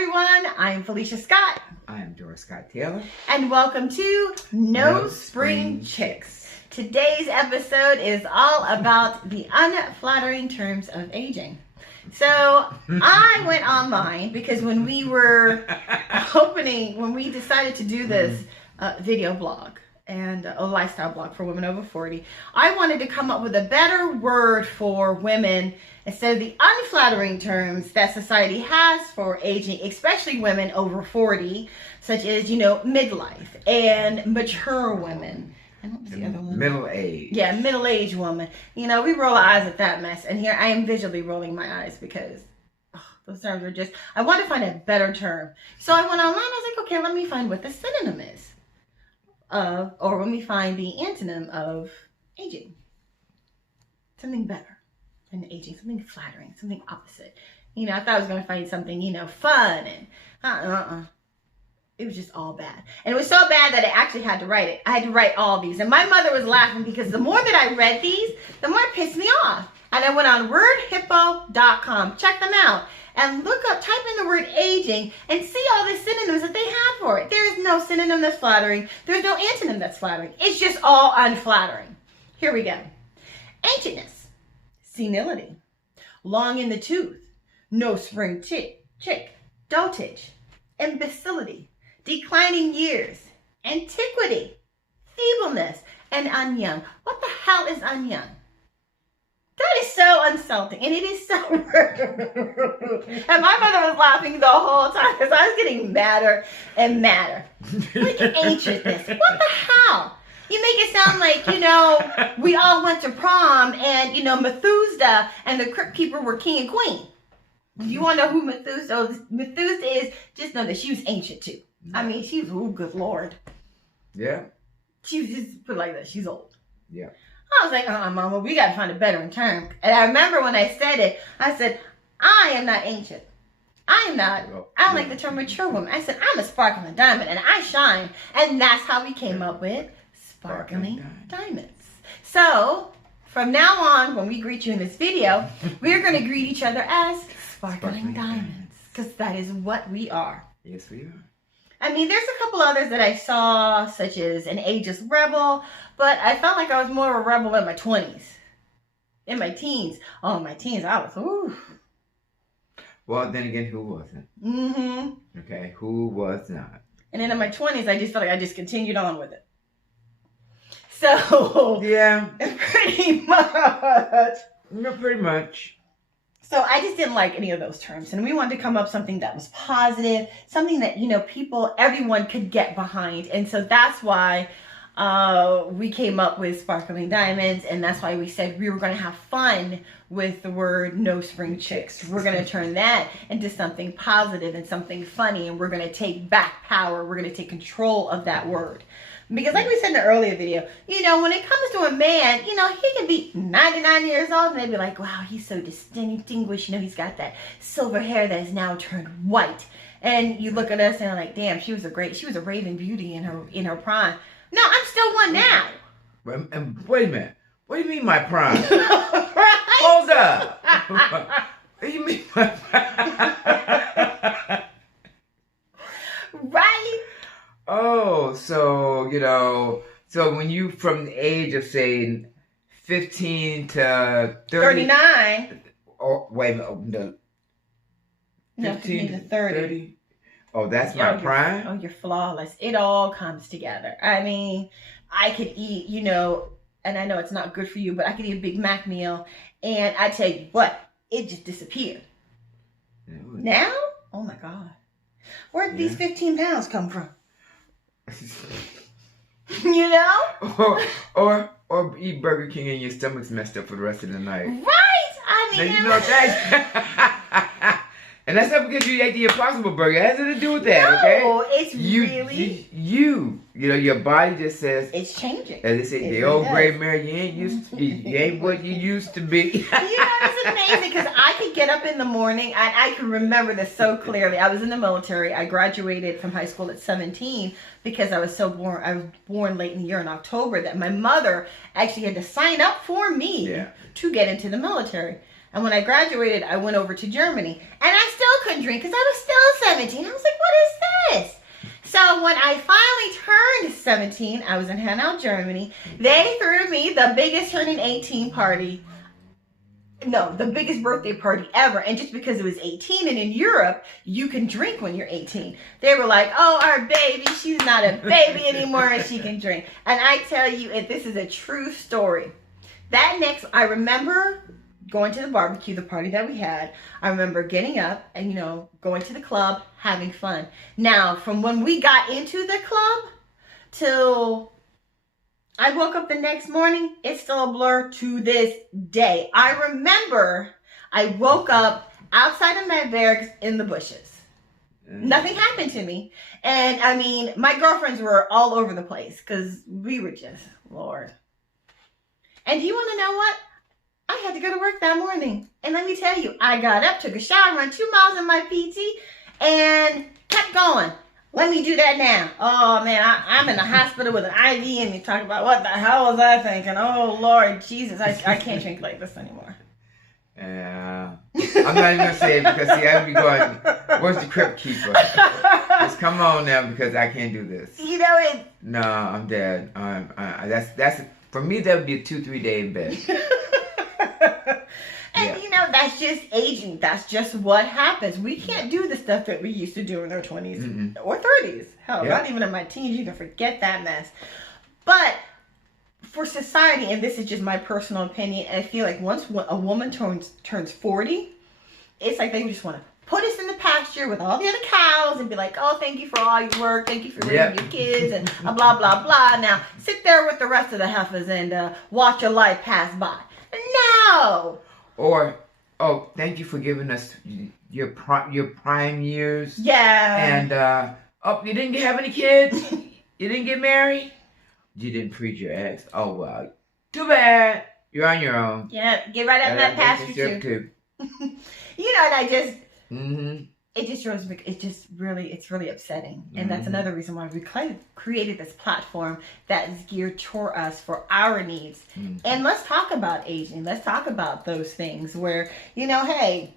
everyone. I'm Felecia Scott. I am Doris Scott Taylor. And welcome to No Spring Chicks. Today's episode is all about the unflattering terms of aging. So I went online because when we were when we decided to do this video blog and a lifestyle blog for women over 40, I wanted to come up with a better word for women instead of the unflattering terms that society has for aging, especially women over 40, such as, midlife and mature women. And what was the other one? Middle age. Yeah, middle-aged woman. We roll our eyes at that mess. And here I am visually rolling my eyes because those terms are just, I want to find a better term. So I went online, I was like, okay, let me find what the synonym is. Or let me find the antonym of aging. Something better than aging, something flattering, something opposite. I thought I was going to find something, fun and it was just all bad. And it was so bad that I actually had to write it. I had to write all these. And my mother was laughing because the more that I read these, the more it pissed me off. And I went on wordhippo.com. Check them out. And type in the word aging and see all the synonyms that they have for it. There is no synonym that's flattering. There's no antonym that's flattering. It's just all unflattering. Here we go. Ancientness. Senility. Long in the tooth. No spring chick. Dotage. Imbecility. Declining years. Antiquity. Feebleness. And unyoung. What the hell is unyoung? That is so insulting, and it is so rude. And my mother was laughing the whole time because I was getting madder and madder. Like ancientness. What the hell? You make it sound like, we all went to prom and, Methuselah and the crypt keeper were king and queen. You want to know who Methuselah is? Just know that she was ancient too. I mean, she was, oh, good Lord. Yeah. She was just put like that. She's old. Yeah. I was like, Mama, we got to find a better term. And I remember when I said it, I said, I am not ancient. I don't like the term mature woman. I said, I'm a sparkling diamond and I shine. And that's how we came up with sparkling diamonds. So from now on, when we greet you in this video, we're going to greet each other as sparkling diamonds. Because that is what we are. Yes, we are. I mean, there's a couple others that I saw, such as an ageist rebel, but I felt like I was more of a rebel in my 20s. In my teens. Oh, in my teens, I was, ooh. Well, then again, who wasn't? Mm-hmm. Okay, who was not? And then in my 20s, I just felt like I just continued on with it. So, yeah. Pretty much. No, pretty much. So I just didn't like any of those terms. And we wanted to come up with something that was positive, something that, everyone could get behind. And so that's why we came up with sparkling diamonds. And that's why we said we were going to have fun with the word no spring chicks. We're going to turn that into something positive and something funny. And we're going to take back power. We're going to take control of that word. Because like we said in the earlier video, when it comes to a man, he can be 99 years old and they'd be like, wow, he's so distinguished. He's got that silver hair that is now turned white. And you look at us and like, damn, she was a raving beauty in her prime. No, I'm still one now. Wait a minute. What do you mean my prime? Right? Hold up. What do you mean my prime? Right? Oh, so, so when you from the age of, say, 15 to 39. Oh, wait a minute. No, 15 to 30. Oh, that's my prime? Oh, you're flawless. It all comes together. I mean, I could eat, and I know it's not good for you, but I could eat a Big Mac meal, and I tell you what, it just disappeared. Now? Oh, my God. Where did these 15 pounds come from? Or eat Burger King and your stomach's messed up for the rest of the night. Right? I mean, now, that. And that's not because you ate the Impossible Burger. It has nothing to do with that, okay? No, it's really... your body just says... It's changing. As they say, the old gray mare, you ain't what you used to be. It's amazing because I could get up in the morning, and I can remember this so clearly. I was in the military. I graduated from high school at 17 because I was born late in the year in October that my mother actually had to sign up for me to get into the military. And when I graduated, I went over to Germany. And I still couldn't drink because I was still 17. I was like, what is this? So when I finally turned 17, I was in Hanau, Germany. They threw me the biggest turning 18 party. No, the biggest birthday party ever. And just because it was 18, and in Europe, you can drink when you're 18. They were like, oh, our baby, she's not a baby anymore and she can drink. And I tell you, this is a true story. I remember going to the barbecue, the party that we had. I remember getting up and, going to the club, having fun. Now, from when we got into the club till I woke up the next morning, it's still a blur to this day. I remember I woke up outside of my barracks in the bushes. Nothing happened to me. And I mean, my girlfriends were all over the place because we were just, Lord. And do you want to know what? I had to go to work that morning. And let me tell you, I got up, took a shower, run 2 miles in my PT, and kept going. Let me do that now. Oh, man, I'm in the hospital with an IV, and you talk about what the hell was I thinking? Oh, Lord Jesus, I can't drink like this anymore. Yeah. I'm not even going to say it because, see, I'd be going, where's the crypt keeper? Just come on now because I can't do this. No, I'm dead. That's for me, that would be a 2-3 day in bed. And that's just aging. That's just what happens. We can't do the stuff that we used to do in our 20s or 30s. Hell, not even in my teens. You can forget that mess. But for society, and this is just my personal opinion, I feel like once a woman turns 40, it's like they just want to put us in the pasture with all the other cows and be like, oh, thank you for all your work. Thank you for raising your kids and blah, blah, blah. Now, sit there with the rest of the heifers and watch your life pass by. No! Or, oh, thank you for giving us your prime years. Yeah. And, you didn't have any kids? You didn't get married? You didn't preach your ex? Oh, well, too bad. You're on your own. Yeah, get right up in that pasture too. And I just... It just shows me, it's really upsetting. And that's another reason why we created this platform that is geared toward us for our needs. And let's talk about aging. Let's talk about those things where, hey,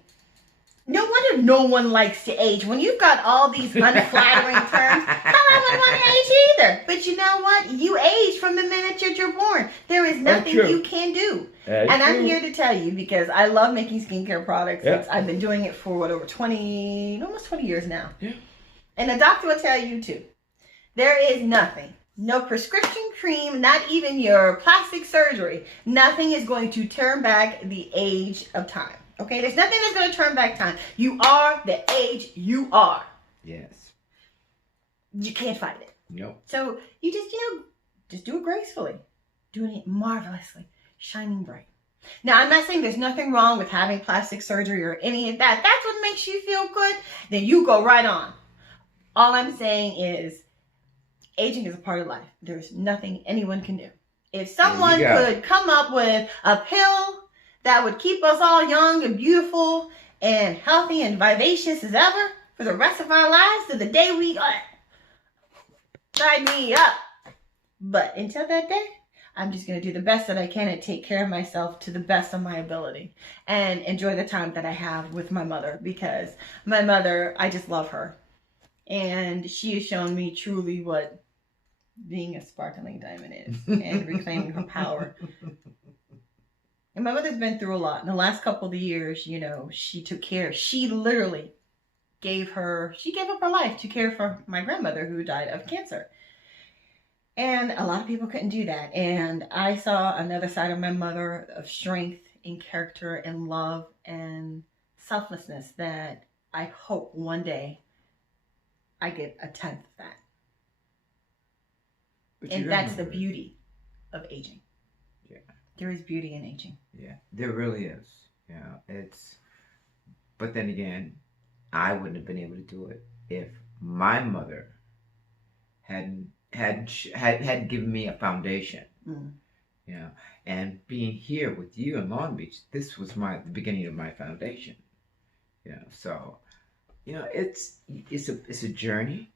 no wonder no one likes to age. When you've got all these unflattering terms, I wouldn't want to age either. But you know what? You age from the minute that you're born. There is nothing you can do. I'm here to tell you because I love making skincare products. Yeah. I've been doing it for almost 20 years now. Yeah. And the doctor will tell you too. There is nothing. No prescription cream, not even your plastic surgery. Nothing is going to turn back the age of time. Okay, there's nothing that's going to turn back time. You are the age you are. Yes. You can't fight it. Nope. So you just do it gracefully. Doing it marvelously. Shining bright. Now, I'm not saying there's nothing wrong with having plastic surgery or any of that. That's what makes you feel good. Then you go right on. All I'm saying is aging is a part of life. There's nothing anyone can do. If someone could come up with a pill that would keep us all young and beautiful and healthy and vivacious as ever for the rest of our lives to the day we sign me up. But until that day, I'm just going to do the best that I can and take care of myself to the best of my ability and enjoy the time that I have with my mother, because my mother, I just love her. And she has shown me truly what being a sparkling diamond is and reclaiming her power. And my mother's been through a lot. In the last couple of years, she took care. She literally gave up her life to care for my grandmother who died of cancer. And a lot of people couldn't do that. And I saw another side of my mother of strength and character and love and selflessness that I hope one day I get a tenth of that. And that's the beauty of aging. Yeah. There is beauty in aging. Yeah, there really is. But then again, I wouldn't have been able to do it if my mother hadn't given me a foundation. And being here with you in Long Beach, this was the beginning of my foundation. So it's a journey,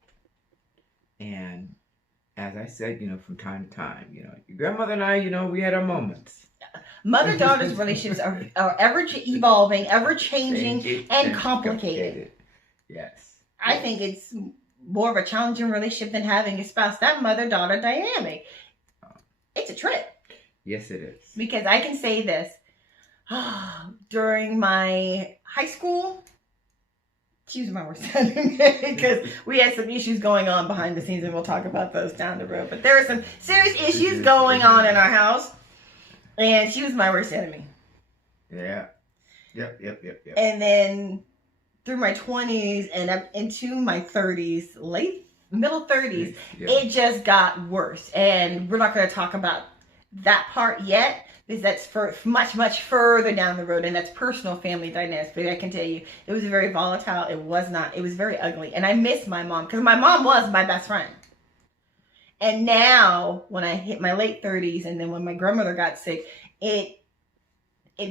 and as I said, from time to time, your grandmother and I, we had our moments. Mother-daughter's relationships are ever evolving, ever changing, and complicated. Yes. I think it's more of a challenging relationship than having a spouse. That mother-daughter dynamic, it's a trip. Yes, it is. Because I can say this. During my high school, she was my worst enemy because we had some issues going on behind the scenes, and we'll talk about those down the road. But there were some serious issues going on in our house, and she was my worst enemy. Yeah. Yep. And then through my 20s and up into my 30s, middle 30s, it just got worse. And we're not going to talk about that part yet, because that's for much, much further down the road, and that's personal family dynamics. But I can tell you, it was very volatile. It was very ugly. And I miss my mom, because my mom was my best friend. And now, when I hit my late 30s, and then when my grandmother got sick, it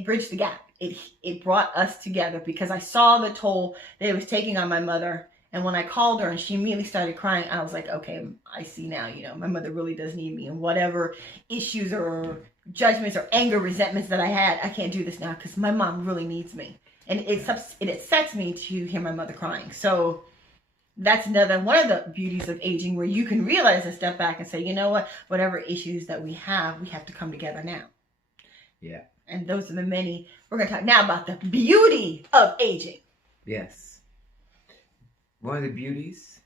bridged the gap. It brought us together, because I saw the toll that it was taking on my mother. And when I called her and she immediately started crying, I was like, okay, I see now, my mother really does need me. And whatever issues or judgments or anger, resentments that I had, I can't do this now because my mom really needs me. And it upsets me to hear my mother crying. So that's one of the beauties of aging, where you can realize and step back and say, you know what, whatever issues that we have to come together now. Yeah. And those are the many. We're going to talk now about the beauty of aging. Yes. One of the beauties,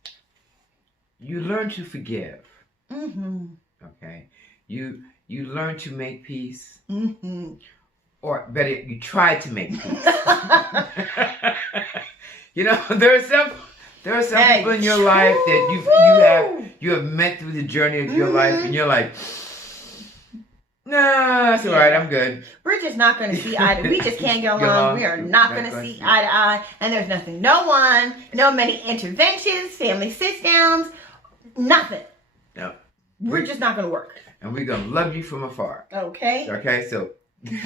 you learn to forgive. Mm-hmm. Okay. You learn to make peace. Mm-hmm. Or better, you try to make peace. There are some people in your life that you have met through the journey of your life, and you're like, nah, it's all right, I'm good. We're just not going to see eye to eye. We just can't get along. We are not going to see eye to eye. And there's nothing, no many interventions, family sit-downs, nothing. No. We're just not going to work. And we're going to love you from afar. Okay. Okay, so. And you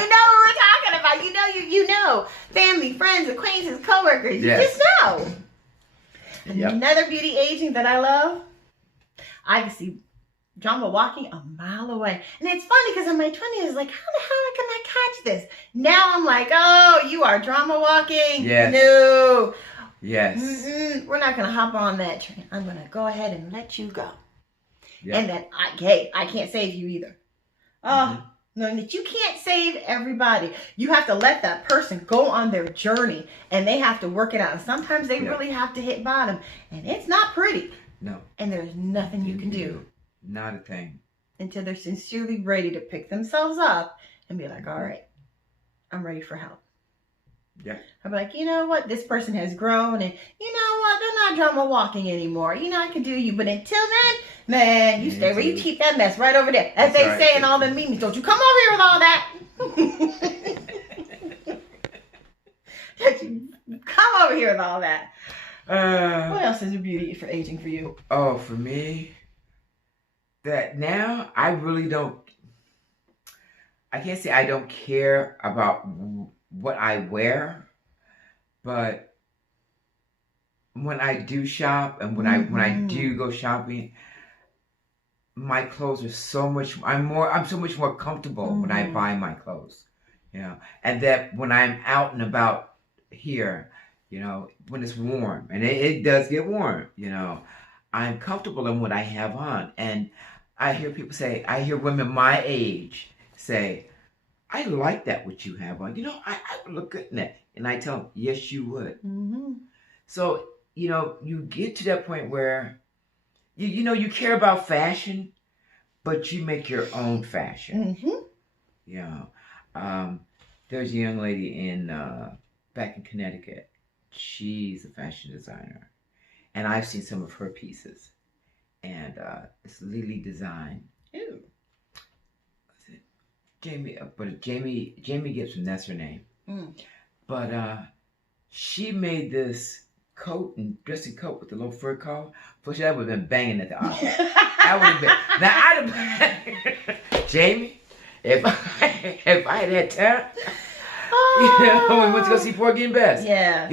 know what we're talking about. You know. Family, friends, acquaintances, coworkers. You just know. Yep. Another beauty aging that I love, I can see drama walking a mile away. And it's funny because in my 20s, like, how the hell can I catch this? Now I'm like, oh, you are drama walking? Yes. No. Yes. We're not going to hop on that train. I'm going to go ahead and let you go. Yep. And that I can't save you either. Oh, no, that you can't save everybody. You have to let that person go on their journey, and they have to work it out. And sometimes they really have to hit bottom, and it's not pretty. No. And there's nothing you can do. Not a thing. Until they're sincerely ready to pick themselves up and be like, all right, I'm ready for help. Yeah. I'm like, you know what? This person has grown, and you know what? They're not drama walking anymore. I can do you. But until then, man, you stay where you keep that mess right over there. As they say in all the memes, don't you come over here with all that. Don't you come over here with all that. What else is a beauty for aging for you? Oh, for me, that now I really don't, I can't say I don't care about what I wear, but when I do shop and when I do go shopping, my clothes are so much, I'm so much more comfortable when I buy my clothes, and that when I'm out and about here, when it's warm, and it does get warm, I'm comfortable in what I have on. And I hear women my age say, I like that what you have on. I would look good in that. And I tell them, yes, you would. Mm-hmm. So, you get to that point where, you care about fashion, but you make your own fashion. Mm-hmm. There's a young lady back in Connecticut. She's a fashion designer. And I've seen some of her pieces. And it's Lily Design. Ew. Jamie Gibson, that's her name. Mm. But she made this dressing coat with the little fur collar. Plus, I would have been banging at the office. I would have been. Now, I'd have been. Jamie, if I had time, when we went to go see Porgy and Bess. Yeah.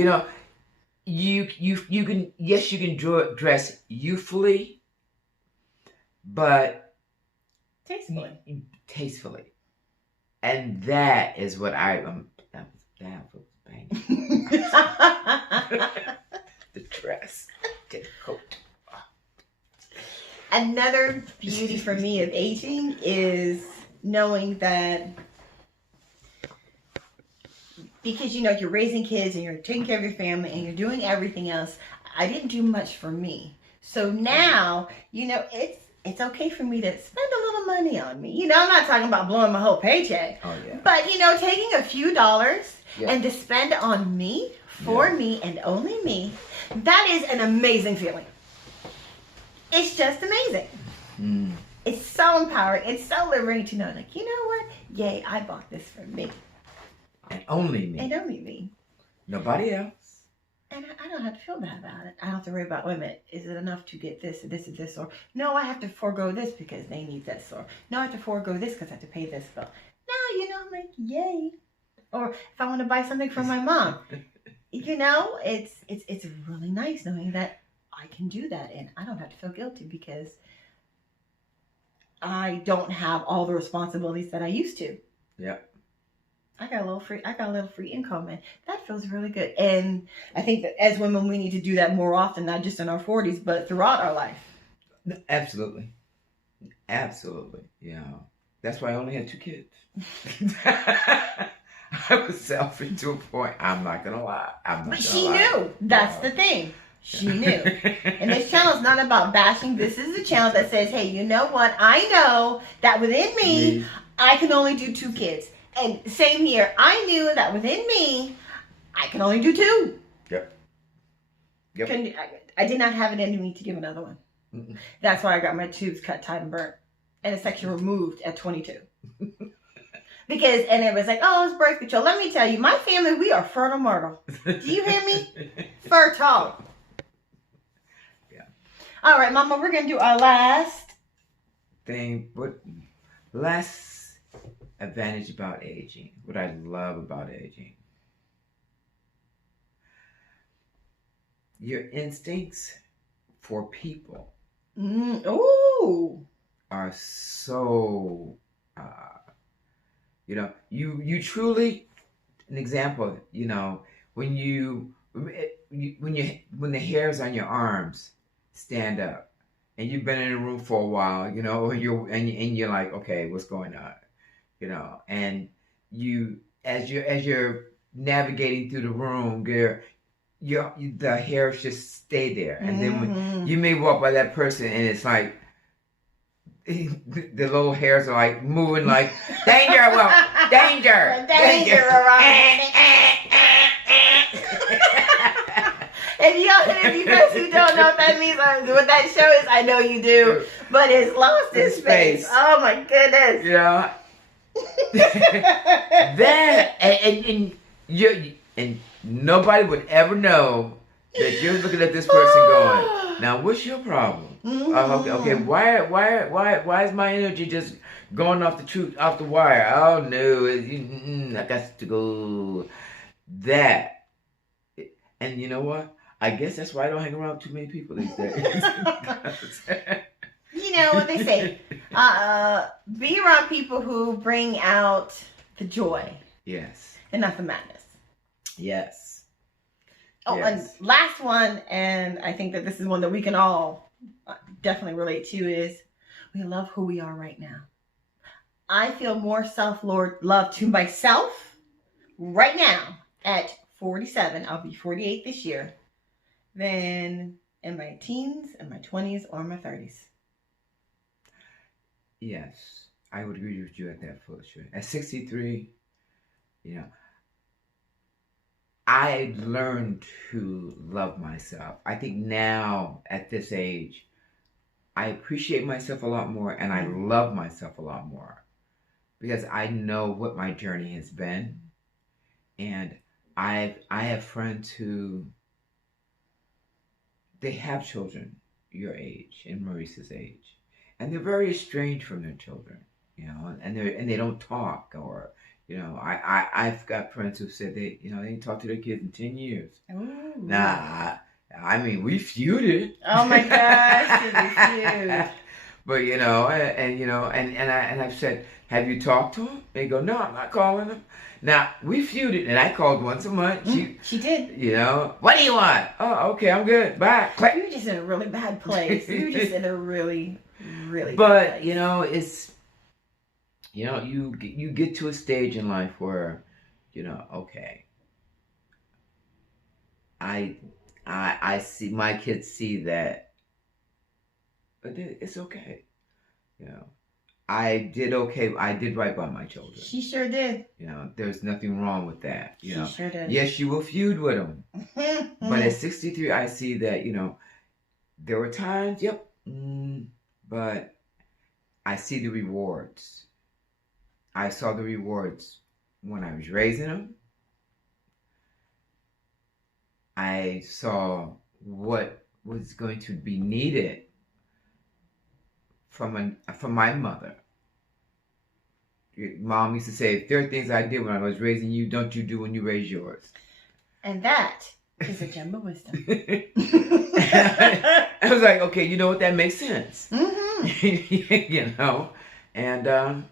You can dress youthfully, but Tastefully. And that is what that was banging. The dress, the coat. Another beauty for me of aging is knowing that because you're raising kids and you're taking care of your family and you're doing everything else, I didn't do much for me. So now, it's okay for me to spend a little money on me. I'm not talking about blowing my whole paycheck. Oh, yeah. But, taking a few dollars and to spend on me, for me, and only me, that is an amazing feeling. It's just amazing. Mm. It's so empowering. It's so liberating to know, like, you know what? Yay, I bought this for me. And only me. And only me. Nobody else. And I don't have to feel bad about it. I don't have to worry about, wait a minute, is it enough to get this or this or this? Or, no, I have to forego this because they need this. Or, no, I have to forego this because I have to pay this bill. No, I'm like, yay. Or if I want to buy something for my mom, it's really nice knowing that I can do that. And I don't have to feel guilty because I don't have all the responsibilities that I used to. Yep. I got a little free income, and that feels really good. And I think that as women, we need to do that more often, not just in our 40s, but throughout our life. Absolutely. Yeah. That's why I only had 2 kids. I was selfish to a point. I'm not going to lie. But she knew. That's the thing. She knew. And this channel is not about bashing. This is a channel that says, hey, you know what? I know that within me, I can only do 2 kids. And same here. I knew that within me, I can only do 2. Yep. I did not have it in me to give another one. Mm-mm. That's why I got my tubes cut, tied, and burnt. And a section removed at 22. And it was like, oh, it's birth control. Let me tell you, my family, we are fertile myrtle. Do you hear me? Fertile. Yeah. All right, Mama, we're going to do our last thing. Last advantage about aging, what I love about aging. Your instincts for people are so, you truly, an example, when the hairs on your arms stand up and you've been in a room for a while, and you're like, okay, what's going on? And you, as you're navigating through the room, the hairs just stay there, and then when you may walk by that person, and it's like the little hairs are like moving, like danger, danger. If you guys who don't know what that means, what that show is, I know you do, but it's lost in space. Oh my goodness. Yeah. That and nobody would ever know that you're looking at this person going, now what's your problem? Okay, why is my energy just going off the wire? Oh no, I got to go. That, and you know what? I guess that's why I don't hang around too many people these days. You know what they say, be around people who bring out the joy. Yes. And not the madness. Yes. Oh, yes. And last one, and I think that this is one that we can all definitely relate to, is we love who we are right now. I feel more self-love to myself right now at 47, I'll be 48 this year, than in my teens, in my 20s, or my 30s. Yes, I would agree with you at that for sure. At 63, I learned to love myself. I think now at this age, I appreciate myself a lot more, and I love myself a lot more because I know what my journey has been. And I have friends who, they have children your age and Maurice's age, and they're very estranged from their children, and they don't talk, or I've got friends who said they ain't talked to their kids in 10 years. Ooh. Nah, I mean, we feuded. Oh my gosh, we feud. But and I've said, have you talked to him? They go, no, I'm not calling him. Now we feuded, and I called once a month. She did. What do you want? Oh, okay, I'm good. Bye. Click. You were just in a really bad place. You were just in a really, really. But bad place. it's you get to a stage in life where okay, I see my kids see that, but it's okay. I did okay. I did right by my children. She sure did. There's nothing wrong with that. She sure did. Yes, you will feud with them. But at 63, I see that, there were times, but I see the rewards. I saw the rewards when I was raising them. I saw what was going to be needed from my mother. Mom used to say, if there are things I did when I was raising you, don't you do when you raise yours. And that is a gem of wisdom. I was like, okay, you know what? That makes sense. And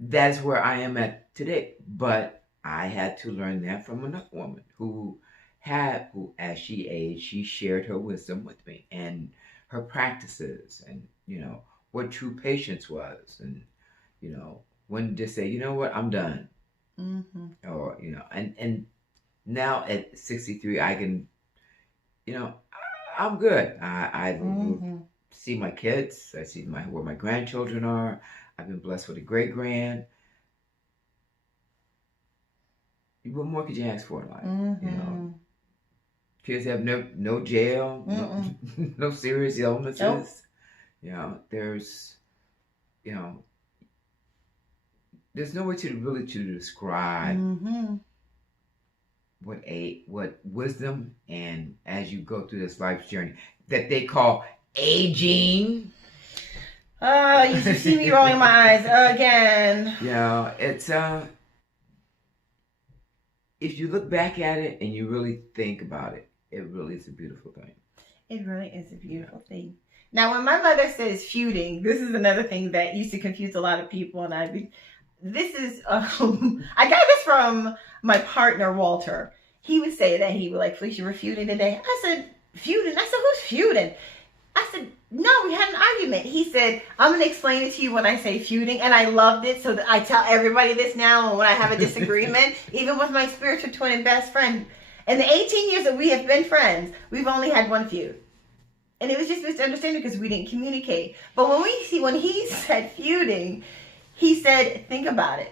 that's where I am at today. But I had to learn that from another woman who, as she aged, she shared her wisdom with me and her practices and, what true patience was. And, when to just say, you know what, I'm done. Or, and now at 63, I can, I'm good. I see my kids. I see where my grandchildren are. I've been blessed with a great-grand. What more could you ask for in life? Kids have no jail, no serious illnesses. Nope. There's no way to describe what wisdom, and as you go through this life's journey that they call aging. You should see me rolling my eyes again. It's if you look back at it and you really think about it, it really is a beautiful thing. It really is a beautiful thing. Now, when my mother says feuding, this is another thing that used to confuse a lot of people, and I got this from my partner Walter. He would say that he would like, Felicia, we're feuding today. I said, feuding? I said, who's feuding? I said, no, we had an argument. He said, I'm going to explain it to you when I say feuding. And I loved it. So that I tell everybody this now when I have a disagreement, even with my spiritual twin and best friend. In the 18 years that we have been friends, we've only had one feud. And it was just misunderstanding because we didn't communicate. But when he said feuding, he said, think about it.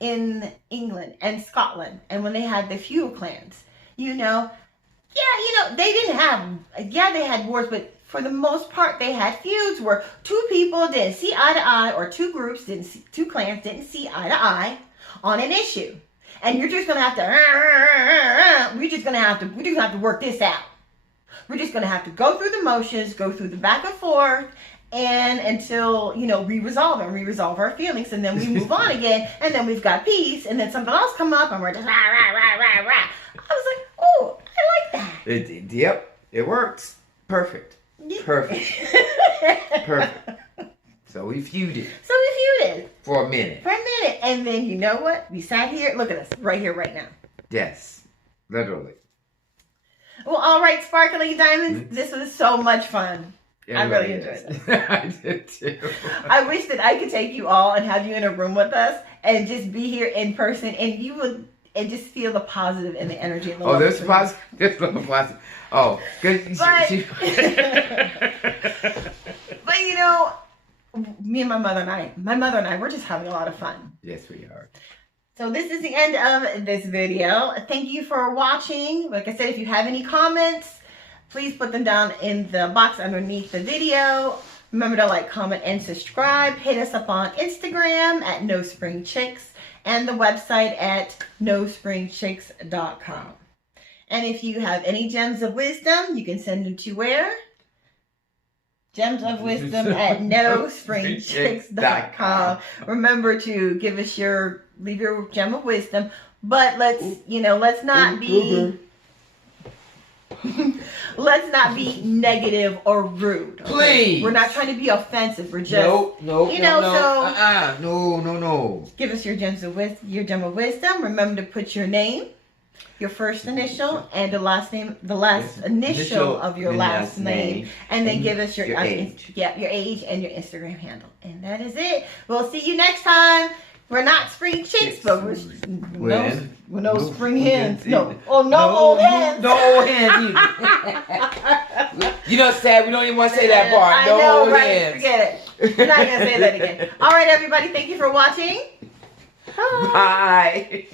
In England and Scotland, and when they had the feudal clans, they didn't have, they had wars, but for the most part, they had feuds where two people didn't see eye to eye, or two clans didn't see eye to eye on an issue. And you're just going to have to, we're just going to have to work this out. We're just going to have to go through the motions, go through the back and forth, and until, we resolve our feelings, and then we move on again, and then we've got peace, and then something else come up, and we're just rah, rah, rah, rah, rah. I was like, oh, I like that. Yep, it works. Perfect. Perfect. So we feuded. For a minute. And then you know what? We sat here. Look at us. Right here, right now. Yes. Literally. Well, all right, Sparkling Diamonds. This was so much fun. I really enjoyed it. I did too. I wish that I could take you all and have you in a room with us and just be here in person, and you would just feel the positive and the energy. And the there's positive. There's a positive. Oh, good. But me and my mother and I, we're just having a lot of fun. Yes, we are. So this is the end of this video. Thank you for watching. Like I said, if you have any comments, please put them down in the box underneath the video. Remember to like, comment, and subscribe. Hit us up on Instagram at NoSpringChicks and the website at nospringchicks.com. And if you have any gems of wisdom, you can send them to where? Gems of wisdom at nospringchicks.com. Remember to give us leave your gem of wisdom. But let's not be... let's not be negative or rude. Okay? Please. We're not trying to be offensive. We're just no. no. No. Give us your gem of wisdom. Remember to put your name, your first initial, and the last initial of your last name, and then give us your age. Your age and your Instagram handle, and that is it. We'll see you next time. We're not spring chicks, but we're no spring hens. No old hens. No old hens either. You know, sad. We don't even want to say that part. I know, old hens. Forget it. We're not gonna say that again. All right, everybody. Thank you for watching. Bye.